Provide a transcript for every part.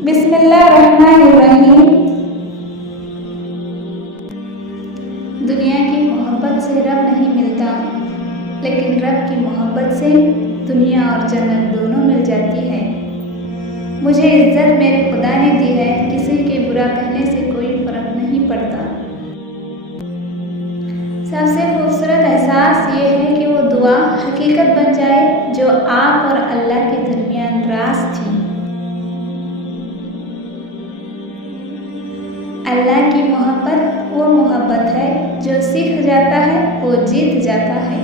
बिस्मिल्लाहिर्रहमानिर्रहीम। दुनिया की मोहब्बत से रब नहीं मिलता, लेकिन रब की मोहब्बत से दुनिया और जन्नत दोनों मिल जाती है। मुझे इज्जत मेरे खुदा ने दी है, किसी के बुरा कहने से कोई फर्क नहीं पड़ता। सबसे खूबसूरत एहसास ये है कि वो दुआ हकीकत बन जाए जो आप और अल्लाह के दरमियान राज थी। अल्लाह की मोहब्बत वो मोहब्बत है जो सीख जाता है वो जीत जाता है।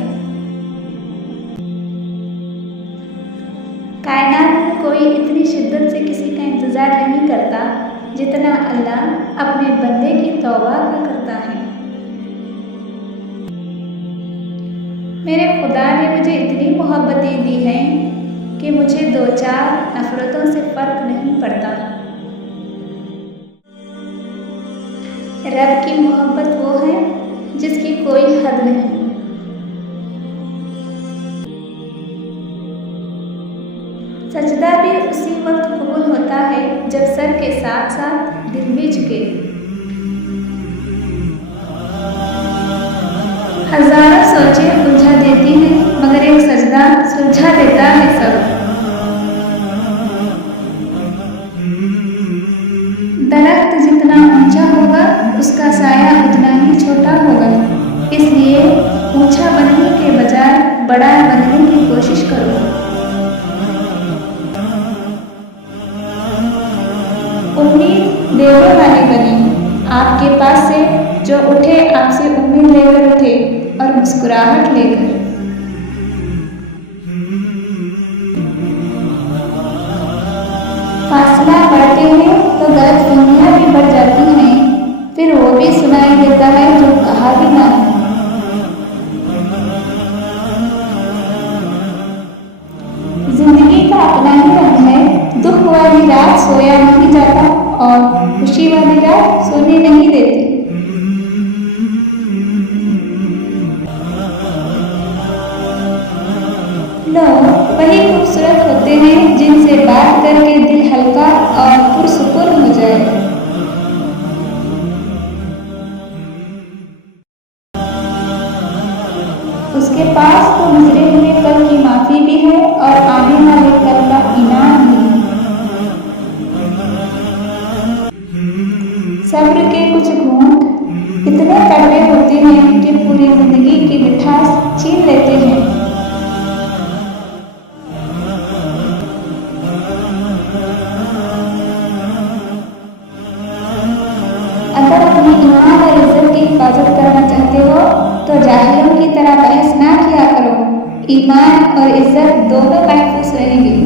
कायनात में कोई इतनी शिद्दत से किसी का इंतज़ार नहीं करता जितना अल्लाह अपने बंदे की तौबा का करता है। मेरे खुदा ने मुझे इतनी मोहब्बतें दी हैं कि मुझे दो चार नफ़रतों से फ़र्क नहीं पड़ता। रब की मोहब्बत वो है जिसकी कोई हद नहीं। सजदा भी उसी वक्त कबूल होता है जब सर के साथ साथ दिल भी झुके। हजारों सोचें उलझा देती हैं मगर एक सजदा सुलझा देता है सब। दरख्त जितना ऊंचा होगा उसका साया उतना ही छोटा होगा, इसलिए ऊंचा बनने के बजाय बड़ा बनने की कोशिश करो। उम्मीद देने वाली बनी आपके पास से जो उठे आपसे उम्मीद लेकर उठे और मुस्कुराहट लेकर। फासला बढ़ते हैं तो गलतफहमियां भी बढ़ जाती हैं, फिर वो भी सुनाई देता है जो कहा भी ना है। जिंदगी का अपना ही रंग है, दुख वाली रात सोया नहीं जाता और खुशी वाली रात सोने नहीं देती। लोग वही खूबसूरत होते हैं जिनसे बात करके दिल हल्का और पुरसुकून हो जाए। उसके पास तो गुजरे हुए कल की माफी भी है और आने वाले कल का इनाम भी। सब्र के कुछ घूंट इतने कड़वे होते हैं कि पूरी जिंदगी की मिठास छीन लेते हैं। अगर अपनी ईमान और इज्जत की हिफाजत करना चाहते हो तो जाहिलों की तरह बहस ना किया करो। ईमान और इज्जत दोनों महफूज रहेंगे।